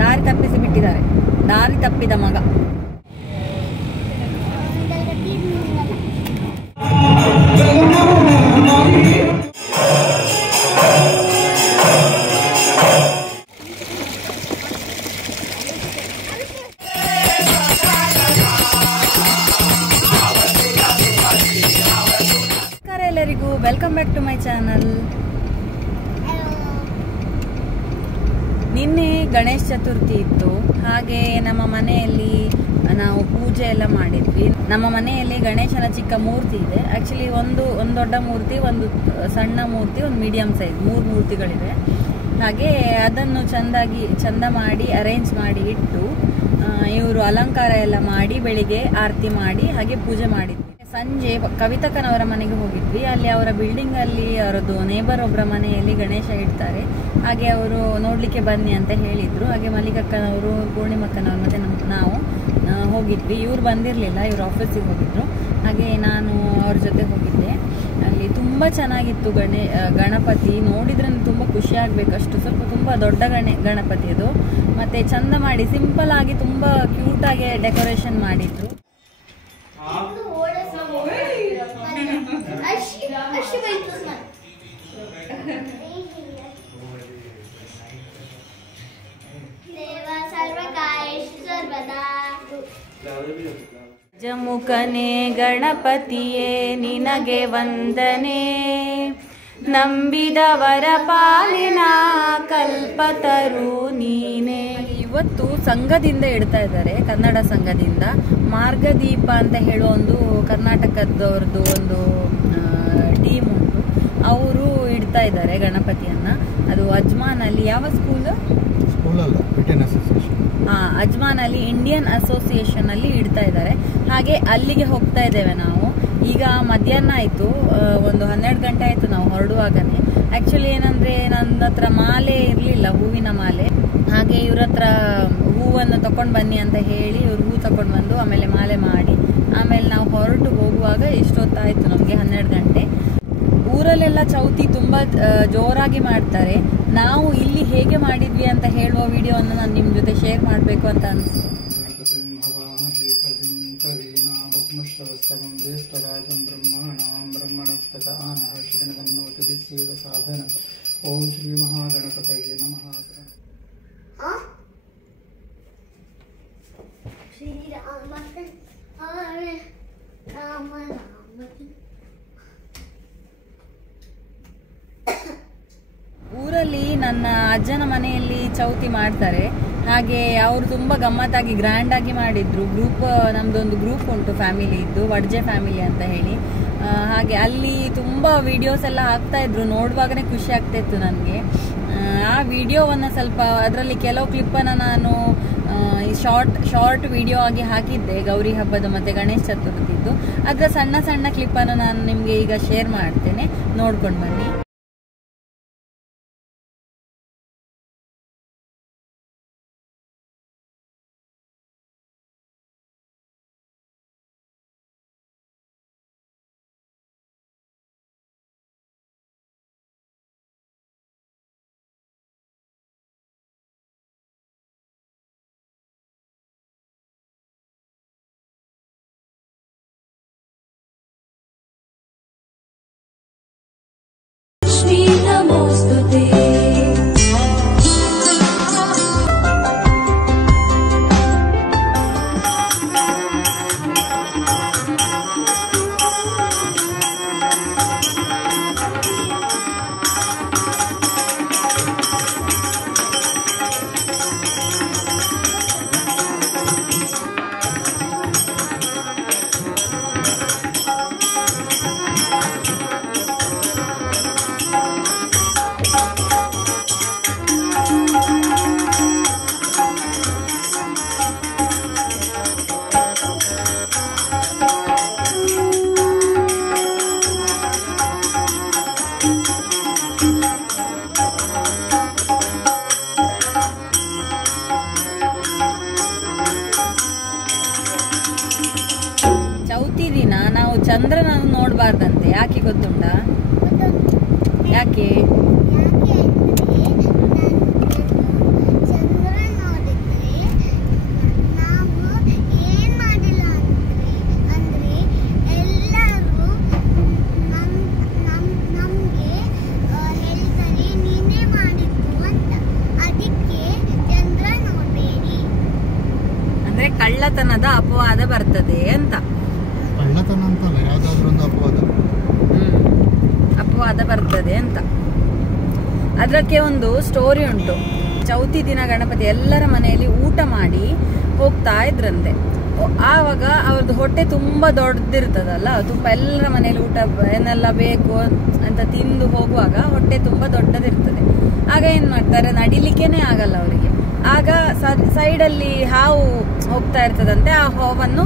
ದಾರಿ ತಪ್ಪಿಸಿ ಬಿಟ್ಟಿದ್ದಾರೆ. ದಾರಿ ತಪ್ಪಿದ ಮಗ. ಎಲ್ಲರಿಗೂ welcome back to my channel. ನಿನ್ನೆ ಗಣೇಶ ಚತುರ್ಥಿ ಇತ್ತು. ಹಾಗೆ ನಮ್ಮ ಮನೆಯಲ್ಲಿ ನಾವು ಪೂಜೆ ಎಲ್ಲ ಮಾಡಿದ್ವಿ. ನಮ್ಮ ಮನೆಯಲ್ಲಿ ಗಣೇಶನ ಚಿಕ್ಕ ಮೂರ್ತಿ ಇದೆ. ಆಕ್ಚುಲಿ ಒಂದು ದೊಡ್ಡ ಮೂರ್ತಿ, ಒಂದು ಸಣ್ಣ ಮೂರ್ತಿ, ಒಂದು ಮೀಡಿಯಂ ಸೈಜ್, 3 ಮೂರ್ತಿಗಳಿವೆ. ಹಾಗೆ ಅದನ್ನು ಚಂದ ಮಾಡಿ ಅರೇಂಜ್ ಮಾಡಿ ಇಟ್ಟು ಇವರು ಅಲಂಕಾರ ಎಲ್ಲ ಮಾಡಿ ಬೆಳಿಗ್ಗೆ ಆರತಿ ಮಾಡಿ ಹಾಗೆ ಪೂಜೆ ಮಾಡಿದ್ವಿ. ಸಂಜೆ ಕವಿತಕ್ಕನವರ ಮನೆಗೆ ಹೋಗಿದ್ವಿ. ಅಲ್ಲಿ ಅವರ ಬಿಲ್ಡಿಂಗ್ ಅಲ್ಲಿ ಅವರದ್ದು ನೇಬರ್ ಒಬ್ಬರ ಮನೆಯಲ್ಲಿ ಗಣೇಶ ಇಡ್ತಾರೆ. ಹಾಗೆ ಅವರು ನೋಡ್ಲಿಕ್ಕೆ ಬನ್ನಿ ಅಂತ ಹೇಳಿದ್ರು. ಹಾಗೆ ಮಲ್ಲಿಕಕ್ಕನವರು, ಪೂರ್ಣಿಮಕ್ಕನವರು ಮತ್ತೆ ನಾವು ಹೋಗಿದ್ವಿ. ಇವ್ರು ಬಂದಿರಲಿಲ್ಲ, ಇವ್ರು ಆಫೀಸಿಗೆ ಹೋಗಿದ್ರು. ಹಾಗೆ ನಾನು ಅವ್ರ ಜೊತೆ ಹೋಗಿದ್ದೆ. ಅಲ್ಲಿ ತುಂಬ ಚೆನ್ನಾಗಿತ್ತು ಗಣಪತಿ. ನೋಡಿದ್ರೆ ತುಂಬ ಖುಷಿ ಆಗ್ಬೇಕು ಅಷ್ಟು. ತುಂಬ ದೊಡ್ಡ ಗಣಪತಿ ಅದು. ಮತ್ತೆ ಚಂದ ಮಾಡಿ ಸಿಂಪಲ್ ಆಗಿ ತುಂಬ ಕ್ಯೂಟ್ ಆಗಿ ಡೆಕೋರೇಷನ್ ಮಾಡಿದ್ರು. ಜಮುಕನೆ ಗಣಪತಿಯೇ ನಿನಗೆ ವಂದನೆ, ನಂಬಿದವರ ಪಾಲಿನ ಕಲ್ಪತರು ನೀನೆ. ಇವತ್ತು ಸಂಘದಿಂದ ಇಡ್ತಾ ಇದ್ದಾರೆ, ಕನ್ನಡ ಸಂಘದಿಂದ. ಮಾರ್ಗದೀಪ ಅಂತ ಹೇಳುವ ಒಂದು ಕರ್ನಾಟಕದವ್ರದ್ದು ಒಂದು ಟೀಮ್ ಉಂಟು. ಅವರು ಇಡ್ತಾ ಇದ್ದಾರೆ ಗಣಪತಿಯನ್ನ. ಅದು ಅಜ್ಮಾನ್ ಅಲ್ಲಿ. ಯಾವ ಸ್ಕೂಲ್? ಅಜ್ಮಾನ್ ಅಲ್ಲಿ ಇಂಡಿಯನ್ ಅಸೋಸಿಯೇಷನ್ ಅಲ್ಲಿ ಇಡ್ತಾ ಇದ್ದಾರೆ. ಹಾಗೆ ಅಲ್ಲಿಗೆ ಹೋಗ್ತಾ ಇದ್ದೇವೆ ನಾವು. ಈಗ ಮಧ್ಯಾಹ್ನ ಆಯ್ತು, ಒಂದು 12 ಗಂಟೆ ಆಯ್ತು ನಾವು ಹೊರಡುವಾಗನೇ. ಆಕ್ಚುಲಿ ಏನಂದ್ರೆ ನನ್ನ ಹತ್ರ ಮಾಲೆ ಇರ್ಲಿಲ್ಲ, ಹೂವಿನ ಮಾಲೆ. ಹಾಗೆ ಇವ್ರ ಹತ್ರ ಹೂವನ್ನು ತಕೊಂಡ್ ಬನ್ನಿ ಅಂತ ಹೇಳಿ ಇವ್ರು ಹೂ ತಕೊಂಡ್ ಬಂದು ಆಮೇಲೆ ಮಾಲೆ ಮಾಡಿ ಆಮೇಲೆ ನಾವು ಹೊರಟು ಹೋಗುವಾಗ ಇಷ್ಟೊತ್ತಾಯ್ತು ನಮ್ಗೆ, 12 ಗಂಟೆ. ಊರಲ್ಲೆಲ್ಲ ಚೌತಿ ತುಂಬಾ ಜೋರಾಗಿ ಮಾಡ್ತಾರೆ. ನಾವು ಇಲ್ಲಿ ಹೇಗೆ ಮಾಡಿದ್ವಿ ಅಂತ ಹೇಳುವ ವಿಡಿಯೋವನ್ನು ನಾನು ನಿಮ್ ಜೊತೆ ಶೇರ್ ಮಾಡ್ಬೇಕು ಅಂತ ಅನಿಸ್ತು. ಓಂ ಶ್ರೀ ಮಹಾಗಣಪತಯೇ ನಮಃ. ಊರಲ್ಲಿ ನನ್ನ ಅಜ್ಜನ ಮನೆಯಲ್ಲಿ ಚೌತಿ ಮಾಡ್ತಾರೆ. ಹಾಗೆ ಅವರು ತುಂಬಾ ಗಮ್ಮತ್ತಾಗಿ ಗ್ರ್ಯಾಂಡ್ ಆಗಿ ಮಾಡಿದ್ರು. ನಮ್ದೊಂದು ಗ್ರೂಪ್ ಉಂಟು ಫ್ಯಾಮಿಲಿ ಇದ್ದು, ವಡ್ಜೆ ಫ್ಯಾಮಿಲಿ ಅಂತ ಹೇಳಿ. ಹಾಗೆ ಅಲ್ಲಿ ತುಂಬಾ ವಿಡಿಯೋಸ್ ಎಲ್ಲ ಹಾಕ್ತಾ ಇದ್ರು. ನೋಡುವಾಗನೇ ಖುಷಿ ಆಗ್ತಾ ಇತ್ತು ನನಗೆ. ಆ ವಿಡಿಯೋವನ್ನ ಸ್ವಲ್ಪ, ಅದರಲ್ಲಿ ಕೆಲವು ಕ್ಲಿಪ್ಪನ್ನು ನಾನು ಶಾರ್ಟ್ ವಿಡಿಯೋ ಆಗಿ ಹಾಕಿದ್ದೆ, ಗೌರಿ ಹಬ್ಬದ ಮತ್ತೆ ಗಣೇಶ ಚತುರ್ಥಿದ್ದು. ಅದರ ಸಣ್ಣ ಸಣ್ಣ ಕ್ಲಿಪ್ಪನ್ನು ನಾನು ನಿಮ್ಗೆ ಈಗ ಶೇರ್ ಮಾಡ್ತೇನೆ, ನೋಡ್ಕೊಂಡು ಬನ್ನಿ. ಚಂದ್ರನನ್ನು ನೋಡಬಾರ್ದಂತೆ. ಯಾಕೆ ಗೊತ್ತುಂಟಾ? ಯಾಕೆ? ಕಳ್ಳತನದ ಅಪವಾದ ಬರ್ತದೆ ಅಂತ. ಕಳ್ಳತನ ಅಂತಲ್ಲ, ಯಾವ್ದಾದ್ರು ಒಂದು ಅಪವಾದ ಬರ್ತದೆ ಅಂತ. ಅದಕ್ಕೆ ಒಂದು ಸ್ಟೋರಿ ಉಂಟು. ಚೌತಿ ದಿನ ಗಣಪತಿ ಎಲ್ಲರ ಮನೆಯಲ್ಲಿ ಊಟ ಮಾಡಿ ಹೋಗ್ತಾ ಇದ್ರಂತೆ. ಆವಾಗ ಅವ್ರದ್ದು ಹೊಟ್ಟೆ ತುಂಬಾ ದೊಡ್ಡದಿರ್ತದಲ್ಲ, ತುಂಬ ಎಲ್ಲರ ಮನೆಯಲ್ಲಿ ಊಟ ಏನೆಲ್ಲ ಬೇಕು ಅಂತ ತಿಂದು ಹೋಗುವಾಗ ಹೊಟ್ಟೆ ತುಂಬಾ ದೊಡ್ಡದಿರ್ತದೆ. ಆಗ ಏನ್ ಮಾಡ್ತಾರೆ, ನಡಿಲಿಕ್ಕೇನೆ ಆಗಲ್ಲ ಅವರಿಗೆ. ಆಗ ಸೈಡಲ್ಲಿ ಹಾವು ಹೋಗ್ತಾ ಇರ್ತದಂತೆ, ಆ ಹಾವನ್ನು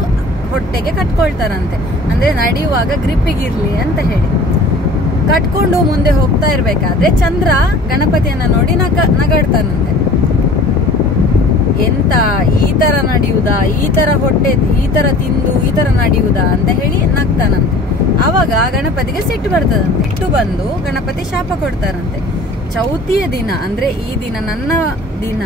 ಹೊಟ್ಟೆಗೆ ಕಟ್ಕೊಳ್ತಾರಂತೆ. ಅಂದ್ರೆ ನಡೆಯುವಾಗ ಗ್ರಿಪ್ಪಿಗಿರ್ಲಿ ಅಂತ ಹೇಳಿ ಕಟ್ಕೊಂಡು ಮುಂದೆ ಹೋಗ್ತಾ ಇರ್ಬೇಕಾದ್ರೆ ಚಂದ್ರ ಗಣಪತಿಯನ್ನ ನೋಡಿ ನಗಾಡ್ತಾನಂತೆ. ಎಂತ ಈ ತರ ನಡೆಯುವುದಾ, ಈ ತರ ಹೊಟ್ಟೆ ಈ ತರ ತಿಂದು ಈ ತರ ನಡೆಯುವುದಾ ಅಂತ ಹೇಳಿ ನಗ್ತಾನಂತೆ. ಆವಾಗ ಗಣಪತಿಗೆ ಸಿಟ್ಟು ಬರ್ತದಂತೆ. ಸಿಟ್ಟು ಬಂದು ಗಣಪತಿ ಶಾಪ ಕೊಡ್ತಾರಂತೆ. ಚೌತಿಯ ದಿನ ಅಂದ್ರೆ ಈ ದಿನ ನನ್ನ ದಿನ,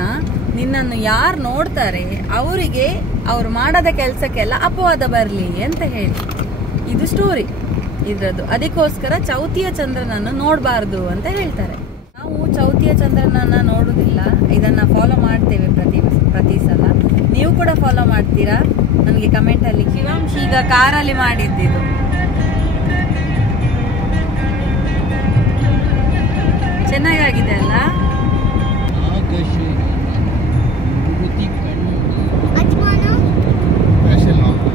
ನಿನ್ನನ್ನು ಯಾರು ನೋಡ್ತಾರೆ ಅವರಿಗೆ ಅವ್ರು ಮಾಡದ ಕೆಲ್ಸಕ್ಕೆಲ್ಲ ಅಪವಾದ ಬರ್ಲಿ ಅಂತ ಹೇಳಿ. ಇದು ಸ್ಟೋರಿ ಇದ್ರದ್ದು. ಅದಕ್ಕೋಸ್ಕರ ಚೌತಿಯ ಚಂದ್ರನನ್ನು ನೋಡಬಾರ್ದು ಅಂತ ಹೇಳ್ತಾರೆ. ನಾವು ಚೌತಿಯ ಚಂದ್ರನನ್ನ ನೋಡುದಿಲ್ಲ, ಇದನ್ನ ಫಾಲೋ ಮಾಡ್ತೇವೆ ಪ್ರತಿ ಸಲ. ನೀವು ಕೂಡ ಫಾಲೋ ಮಾಡ್ತೀರಾ? ನನಗೆ ಕಮೆಂಟ್ ಅಲ್ಲಿ. ಶಿವಾಂಶ್ ಈಗ ಕಾರಲ್ಲಿ ಮಾಡಿದ್ದಿದ್ದು. ಚೆನ್ನಾಗಿದೆ ಅಲ್ಲ?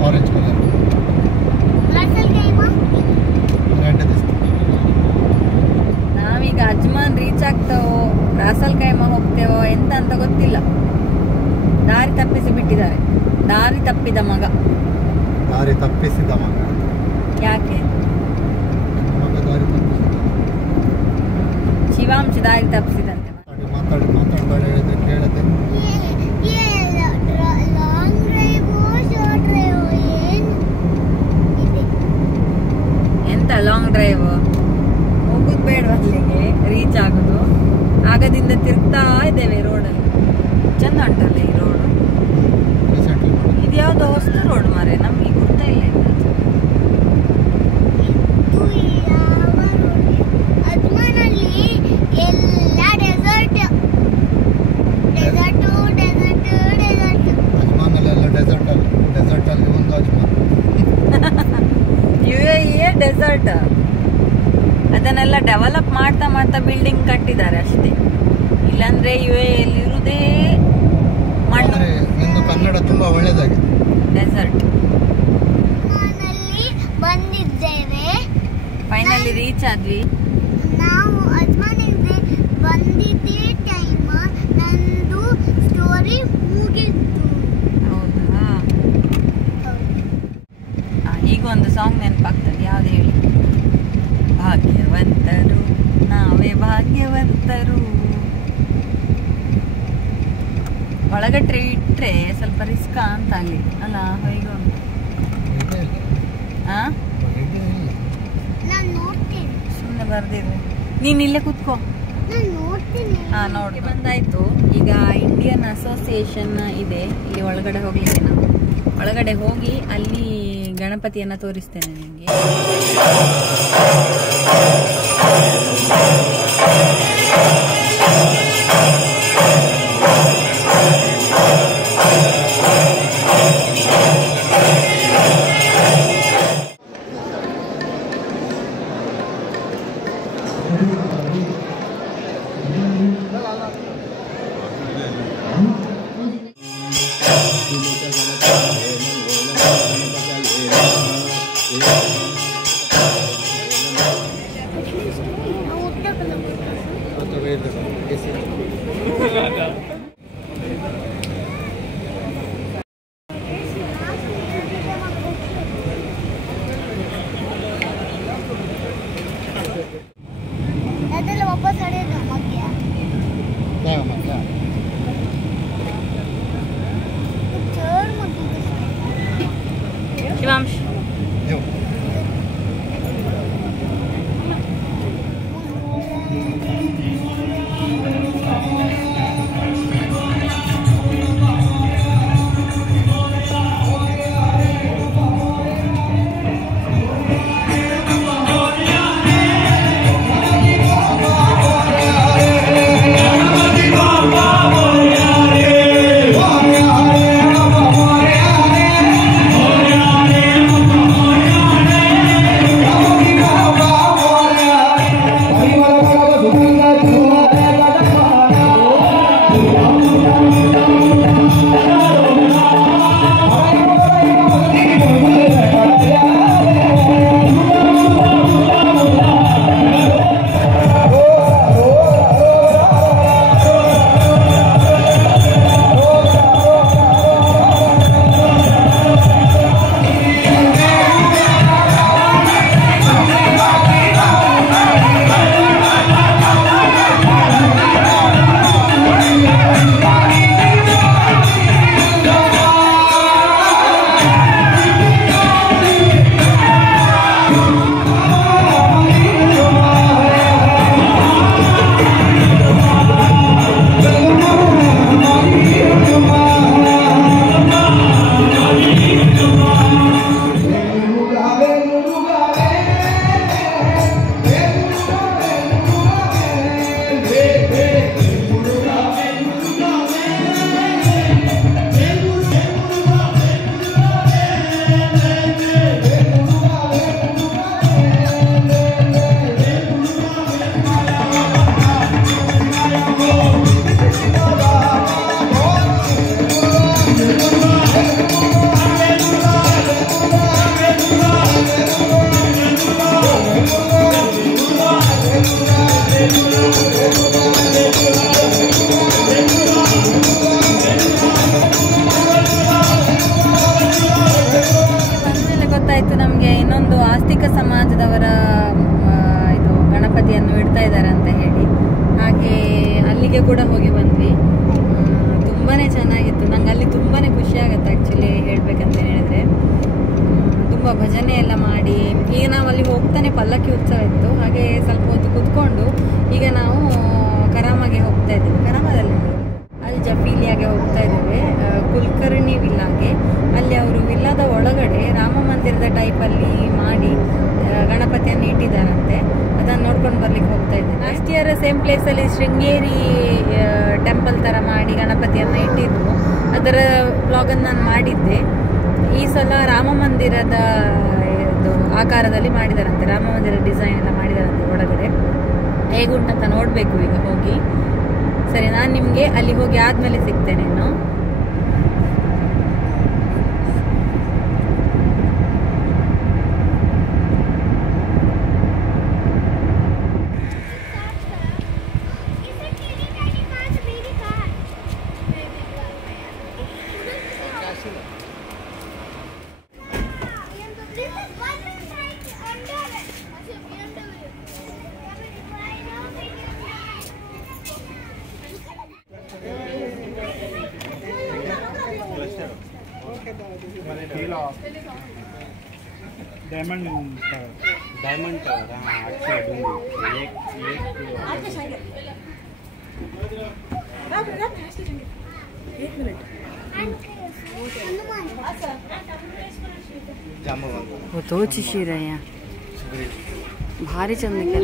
ಆರೆಂಜ್ ಕಲರ್ ನಾವೀಗ ಅಜ್ಮಾನ್ ರೀಚ್ ಆಗ್ತಾವೋ ರಾಸಲ್ ಕೈಮಾ ಹೋಗ್ತೇವೋ ಎಂತ ಅಂತ ಗೊತ್ತಿಲ್ಲ. ದಾರಿ ತಪ್ಪಿಸಿ ಬಿಟ್ಟಿದ್ದಾರೆ. ದಾರಿ ತಪ್ಪಿದ ಮಗ. ದಾರಿ ತಪ್ಪಿಸಿದ ಮಗ. ಯಾಕೆ? ಮಗ ದಾರಿ ತಪ್ಪಿಸಿದ. ಶಿವಾಂಶ ದಾರಿ ತಪ್ಪಿಸಿದಂತೆ. ಮಾತಾಡಬೇಡ ಹೇಳಿದ್ರೆ ಕೇಳದೆ. ಎಂತ ಲಾಂಗ್ ಡ್ರೈವ್? ಹೋಗುದು ಬೇಡ, ಅಲ್ಲಿಗೆ ರೀಚ್ ಆಗುದು. ಆಗದಿಂದ ತಿರುಗ್ತಾ ಇದ್ದೇವೆ ರೋಡಲ್ಲಿ. ಚಂದ ಉಂಟಲ್ಲ ಈ ರೋಡ್. ಇದು ಯಾವ್ದೋ ಹೊಸ ರೋಡ್ ಮಾರೆ, ನಮ್ಗೆ ಗೊತ್ತಾ ಇಲ್ಲ. ಡೆಸರ್ಟ್ ಅದನ್ನೆಲ್ಲ ಡೆವಲಪ್ ಮಾಡ್ತಾ ಮಾಡ್ತಾ ಬಿಲ್ಡಿಂಗ್ ಕಟ್ಟಿದ್ದಾರೆ ಅಷ್ಟೇ. ಇಲ್ಲಾಂದ್ರೆ ಯುಎಇಯಲ್ಲಿ ಇರುವುದೇ ಮಣ್ಣು. ಕನ್ನಡ ತುಂಬಾ ಒಳ್ಳೆದಾಗಿದೆ. ಡೆಸರ್ಟ್ ಬಂದಿದ್ದೇವೆ, ಫೈನಲಿ ರೀಚ್ ಆದ್ವಿ. ನಾವು ಅಜ್ಮಾನಿಗೆ ಬಂದಿದ್ದೇ ಟೈಮ್ ನಂದು ಸ್ಟೋರಿ ಮುಗಿತು. ಹೌದಾ? ಈಗ ಒಂದು ಸಾಂಗ್ ನೆನಪಾಗ್ತದೆ. ಯಾವ್ದು ಹೇಳಿ? ಭಾಗ್ಯವಂತರು ನಾವೇ ಭಾಗ್ಯವಂತರು. ಒಳಗಟ್ರೆ ಇಟ್ರೆ ಸ್ವಲ್ಪ ರಿಸ್ಕ್ ಅಂತ ಅಲ್ಲಿ ಅಲ್ಲ. ಹೇಗೆ ಉಂಟು? ನಾನು ನೋಡ್ತೇನೆ. ಸುಮ್ಮನೆ ಬರ್ದಿದೆ. ನೀನ್ ಇಲ್ಲೇ ಕುತ್ಕೋ. ನಾನು ನೋಡ್ತೀನಿ. ನೋಡಿ ಬಂದಾಯ್ತು. ಈಗ ಇಂಡಿಯನ್ ಅಸೋಸಿಯೇಷನ್ ಇದೆ ಇಲ್ಲಿ ಒಳಗಡೆ ಹೋಗ್ಲಿಕ್ಕೆ. ನಾವು ಒಳಗಡೆ ಹೋಗಿ ಅಲ್ಲಿ ಗಣಪತಿಯನ್ನ ತೋರಿಸ್ತೇನೆ ನಿಮಗೆ. ಅದೆಲ್ಲ ವಾಪಸ್ ಹೊಡೆಯೋದು ಮಧ್ಯ. ಭಜನೆ ಎಲ್ಲ ಮಾಡಿ ಈಗ ನಾವು ಅಲ್ಲಿ ಹೋಗ್ತಾನೆ ಪಲ್ಲಕ್ಕಿ ಉತ್ಸವ ಇತ್ತು. ಹಾಗೆ ಸ್ವಲ್ಪ ಹೊತ್ತು ಕುತ್ಕೊಂಡು ಈಗ ನಾವು ಕರಾಮಗೆ ಹೋಗ್ತಾ ಇದ್ದೀವಿ. ಕರಾಮದಲ್ಲಿ ಅಲ್ಲಿ ಜಫೀಲಿಯಾಗೆ ಹೋಗ್ತಾ ಇದ್ದೇವೆ, ಕುಲಕರ್ಣಿ ವಿಲ್ಲಾಗೆ. ಅಲ್ಲಿ ಅವರು ವಿಲ್ಲಾದ ಒಳಗಡೆ ರಾಮ ಮಂದಿರದ ಟೈಪಲ್ಲಿ ಮಾಡಿ ಗಣಪತಿಯನ್ನು ಇಟ್ಟಿದ್ದಾರಂತೆ. ಅದನ್ನು ನೋಡ್ಕೊಂಡು ಬರ್ಲಿಕ್ಕೆ ಹೋಗ್ತಾ ಇದ್ದೇನೆ. ಲಾಸ್ಟ್ ಇಯರ್ ಸೇಮ್ ಪ್ಲೇಸಲ್ಲಿ ಶೃಂಗೇರಿ ಟೆಂಪಲ್ ಥರ ಮಾಡಿ ಗಣಪತಿಯನ್ನು ಇಟ್ಟಿದ್ರು. ಅದರ ವ್ಲಾಗನ್ನು ನಾನು ಮಾಡಿದ್ದೆ. ಈ ಸಲ ರಾಮ ಮಂದಿರದ ಆಕಾರದಲ್ಲಿ ಮಾಡಿದಾರಂತೆ, ರಾಮ ಮಂದಿರ ಡಿಸೈನ್ ಎಲ್ಲ ಮಾಡಿದಾರಂತೆ ಒಳಗಡೆ. ಹೇಗುಂಟಂತ ನೋಡಬೇಕು ಈಗ ಹೋಗಿ. ಸರಿ, ನಾನು ನಿಮಗೆ ಅಲ್ಲಿ ಹೋಗಿ ಆದಮೇಲೆ ಸಿಗ್ತೇನೆ. ಇನ್ನು डायमंड टावर हाँ अच्छा एक मिनट वो तोची शिर है यहाँ भारी चंद के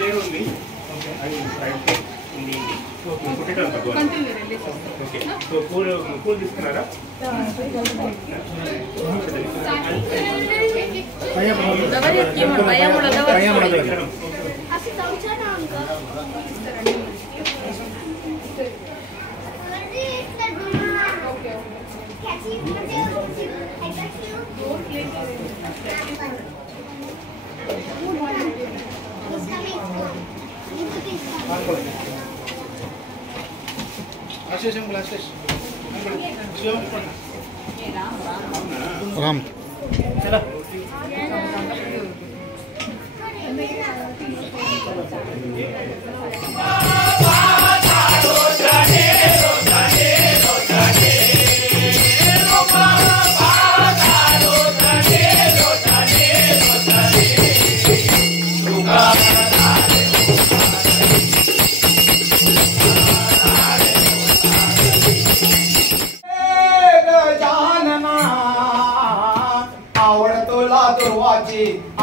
there only. Okay. I will take in the okay. Put it on the go. Okay. So pull this camera. Ram चलो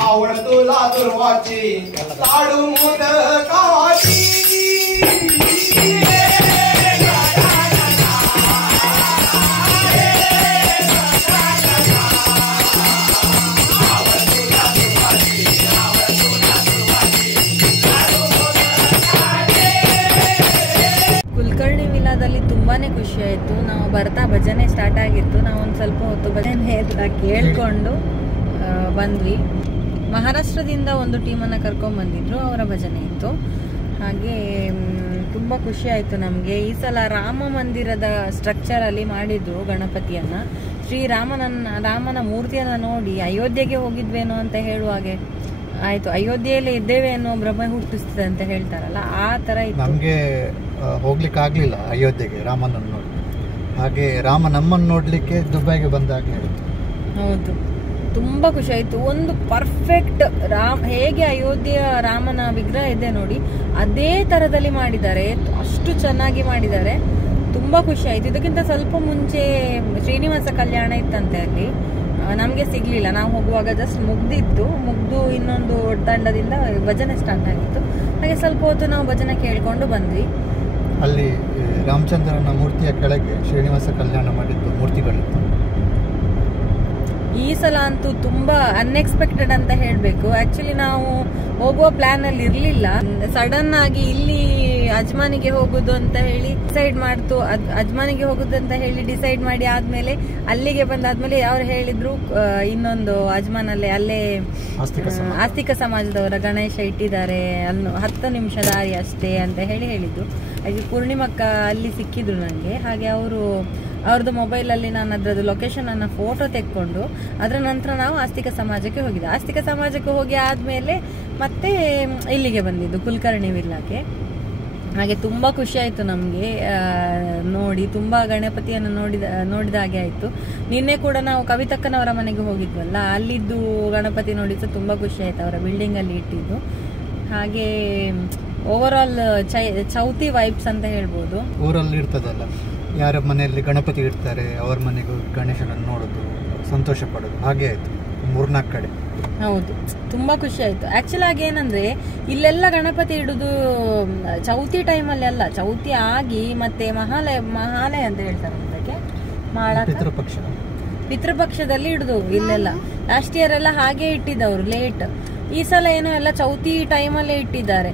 आवड तुला दुर्वाची लाडू मोदकाची ಕುಲಕರ್ಣಿ ವಿಲಾದಲ್ಲಿ ತುಂಬಾನೇ ಖುಷಿ ಆಯಿತು. ನಾವು ಬರ್ತಾ ಭಜನೆ ಸ್ಟಾರ್ಟ್ ಆಗಿತ್ತು. ನಾವು ಒಂದು ಸ್ವಲ್ಪ ಹೊತ್ತು ಭಜನೆ ಎಲ್ಲ ಕೇಳಿಕೊಂಡು ಬಂದ್ವಿ. ಮಹಾರಾಷ್ಟ್ರದಿಂದ ಒಂದು ಟೀಮನ್ನು ಕರ್ಕೊಂಡ್ಬಂದಿದ್ರು, ಅವರ ಭಜನೆ ಇತ್ತು. ಹಾಗೆ ತುಂಬ ಖುಷಿ ಆಯಿತು ನಮಗೆ. ಈ ಸಲ ರಾಮ ಮಂದಿರದ ಸ್ಟ್ರಕ್ಚರಲ್ಲಿ ಮಾಡಿದ್ರು ಗಣಪತಿಯನ್ನು. ರಾಮನ ಮೂರ್ತಿಯನ್ನು ನೋಡಿ ಅಯೋಧ್ಯೆಗೆ ಹೋಗಿದ್ವೇನೋ ಅಂತ ಹೇಳುವಾಗೆ ಆಯಿತು. ಅಯೋಧ್ಯೆಯಲ್ಲಿ ಇದ್ದೇವೆ ಅನ್ನೋ ಭ್ರಮೆ ಹುಟ್ಟಿಸ್ತದೆ ಅಂತ ಹೇಳ್ತಾರಲ್ಲ, ಆ ಥರ ಇತ್ತು. ನಮಗೆ ಹೋಗ್ಲಿಕ್ಕೆ ಆಗಲಿಲ್ಲ ಅಯೋಧ್ಯೆಗೆ ರಾಮನನ್ನು ನೋಡಿ. ಹಾಗೆ ರಾಮ ನಮ್ಮನ್ನು ನೋಡಲಿಕ್ಕೆ ದುಬೈಗೆ ಬಂದಾಗಲೇ ಆಯಿತು. ಹೌದು, ತುಂಬ ಖುಷಿ ಆಯಿತು. ಒಂದು ಪರ್ಫೆಕ್ಟ್ ಹೇಗೆ ಅಯೋಧ್ಯೆಯ ರಾಮನ ವಿಗ್ರಹ ಇದೆ ನೋಡಿ, ಅದೇ ಥರದಲ್ಲಿ ಮಾಡಿದ್ದಾರೆ. ಅಷ್ಟು ಚೆನ್ನಾಗಿ ಮಾಡಿದ್ದಾರೆ. ತುಂಬ ಖುಷಿ ಆಯಿತು. ಇದಕ್ಕಿಂತ ಸ್ವಲ್ಪ ಮುಂಚೆ ಶ್ರೀನಿವಾಸ ಕಲ್ಯಾಣ ಇತ್ತಂತೆ, ಅಲ್ಲಿ ನಮಗೆ ಸಿಗಲಿಲ್ಲ. ನಾವು ಹೋಗುವಾಗ ಜಸ್ಟ್ ಮುಗ್ದು ಇನ್ನೊಂದು ತಂಡದಿಂದ ಭಜನೆ ಸ್ಟಾರ್ಟ್ ಆಗಿತ್ತು. ಹಾಗೆ ಸ್ವಲ್ಪ ಹೊತ್ತು ನಾವು ಭಜನೆ ಕೇಳಿಕೊಂಡು ಬಂದ್ವಿ. ಅಲ್ಲಿ ರಾಮಚಂದ್ರನ ಮೂರ್ತಿಯ ಕೆಳಗೆ ಶ್ರೀನಿವಾಸ ಕಲ್ಯಾಣ ಮಾಡಿದ್ದು ಮೂರ್ತಿಗಳಿತ್ತು. ಈ ಸಲ ಅಂತೂ ತುಂಬ ಅನ್ಎಕ್ಸ್ಪೆಕ್ಟೆಡ್ ಅಂತ ಹೇಳಬೇಕು. ಆ್ಯಕ್ಚುಲಿ ನಾವು ಹೋಗುವ ಪ್ಲ್ಯಾನಲ್ಲಿ ಇರಲಿಲ್ಲ. ಸಡನ್ ಆಗಿ ಇಲ್ಲಿ ಅಜ್ಮಾನಿಗೆ ಹೋಗೋದು ಅಂತ ಹೇಳಿ ಡಿಸೈಡ್ ಮಾಡಿ ಆದ್ಮೇಲೆ ಅಲ್ಲಿಗೆ ಬಂದಾದ್ಮೇಲೆ ಅವ್ರು ಹೇಳಿದ್ರು ಇನ್ನೊಂದು ಅಜ್ಮಾನಲ್ಲೇ ಅಲ್ಲೇ ಆಸ್ತಿಕ ಸಮಾಜದವರ ಗಣೇಶ ಇಟ್ಟಿದ್ದಾರೆ, ಅಲ್ಲಿ 10 ನಿಮಿಷ ದಾರಿ ಅಷ್ಟೇ ಅಂತ ಹೇಳಿದ್ರು. ಹಾಗೆ ಪೂರ್ಣಿಮಕ್ಕ ಅಲ್ಲಿ ಸಿಕ್ಕಿದ್ರು ನನಗೆ. ಹಾಗೆ ಅವ್ರದ್ದು ಮೊಬೈಲಲ್ಲಿ ನಾನು ಅದರದ್ದು ಲೊಕೇಶನನ್ನು ಫೋಟೋ ತೆಕ್ಕೊಂಡು ಅದರ ನಂತರ ನಾವು ಆಸ್ತಿಕ ಸಮಾಜಕ್ಕೆ ಹೋಗಿದ್ದೆ. ಆಸ್ತಿಕ ಸಮಾಜಕ್ಕೆ ಹೋಗಿ ಆದಮೇಲೆ ಮತ್ತೆ ಇಲ್ಲಿಗೆ ಬಂದಿದ್ದು ಕುಲಕರ್ಣಿ ವಿಲ್ಲಾಗೆ. ಹಾಗೆ ತುಂಬ ಖುಷಿ ಆಯಿತು ನಮಗೆ ನೋಡಿ. ತುಂಬ ಗಣಪತಿಯನ್ನು ನೋಡಿದ ಹಾಗೆ ಆಯಿತು. ನಿನ್ನೆ ಕೂಡ ನಾವು ಕವಿತಕ್ಕನವರ ಮನೆಗೆ ಹೋಗಿದ್ವಲ್ಲ, ಅಲ್ಲಿದ್ದು ಗಣಪತಿ ನೋಡಿದ್ದು ತುಂಬ ಖುಷಿ ಆಯಿತು. ಅವರ ಬಿಲ್ಡಿಂಗಲ್ಲಿ ಇಟ್ಟಿದ್ದು. ಹಾಗೆ ಓವರಾಲ್ ಚೌತಿ ವೈಬ್ಸ್ ಅಂತ ಹೇಳ್ಬೋದು. ಊರಲ್ಲಿ ಇರ್ತದಲ್ಲ, ಯಾರ ಮನೆಯಲ್ಲಿ ಗಣಪತಿ ಇಡ್ತಾರೆ ಅವ್ರ ಮನೆಗೂ ಗಣೇಶನನ್ನು ನೋಡೋದು, ಸಂತೋಷ ಪಡೋದು, ಹಾಗೆ ಆಯಿತು 3-4 ಕಡೆ. ಹೌದು, ತುಂಬ ಖುಷಿ ಆಯಿತು. ಆ್ಯಕ್ಚುಲ್ ಆಗಿ ಏನಂದರೆ ಇಲ್ಲೆಲ್ಲ ಗಣಪತಿ ಇಡೋದು ಚೌತಿ ಟೈಮಲ್ಲಿ ಅಲ್ಲ, ಚೌತಿ ಆಗಿ ಮತ್ತೆ ಮಹಾಲಯ ಅಂತ ಹೇಳ್ತಾರೆ ಅದಕ್ಕೆ, ಪಿತೃಪಕ್ಷದಲ್ಲಿ ಇಡುದು ಇಲ್ಲೆಲ್ಲ. ಲಾಸ್ಟ್ ಇಯರ್ ಎಲ್ಲ ಹಾಗೆ ಇಟ್ಟಿದ್ದವರು ಲೇಟ್. ಈ ಸಲ ಏನೋ ಎಲ್ಲ ಚೌತಿ ಟೈಮಲ್ಲೇ ಇಟ್ಟಿದ್ದಾರೆ.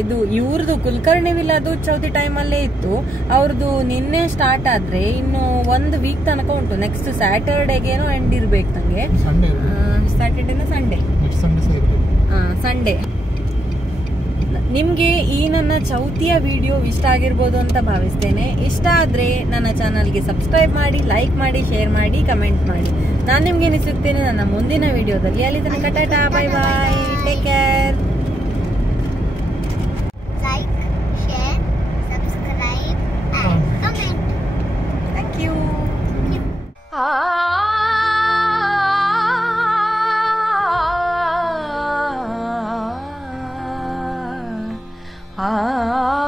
ಇದು ಇವ್ರದ್ದು ಕುಲಕರ್ಣಿ ವಿಲ್ ಅದು ಚೌತಿ ಟೈಮಲ್ಲೇ ಇತ್ತು. ಅವ್ರದ್ದು ನಿನ್ನೆ ಸ್ಟಾರ್ಟ್ ಆದ್ರೆ ಇನ್ನು 1 ವೀಕ್ ತನಕ ಉಂಟು. ನೆಕ್ಸ್ಟ್ ಸ್ಯಾಟರ್ಡೇಗೇನೋ ಎಂಡ್ ಇರ್ಬೇಕು ನಂಗೆ. ಸ್ಯಾಟರ್ಡೇನ ಸಂಡೇ. ನಿಮ್ಗೆ ಈ ನನ್ನ ಚೌತಿಯ ವಿಡಿಯೋ ಇಷ್ಟ ಆಗಿರ್ಬೋದು ಅಂತ ಭಾವಿಸ್ತೇನೆ. ಇಷ್ಟ ಆದ್ರೆ ನನ್ನ ಚಾನಲ್ಗೆ ಸಬ್ಸ್ಕ್ರೈಬ್ ಮಾಡಿ, ಲೈಕ್ ಮಾಡಿ, ಶೇರ್ ಮಾಡಿ, ಕಮೆಂಟ್ ಮಾಡಿ. ನಾನು ನಿಮ್ಗೆ ಸಿಗ್ತೇನೆ ನನ್ನ ಮುಂದಿನ ವಿಡಿಯೋದಲ್ಲಿ. ಅಲ್ಲಿ ತನಕ tata, bye bye, take care. Like, share, subscribe and comment. Thank you. Ah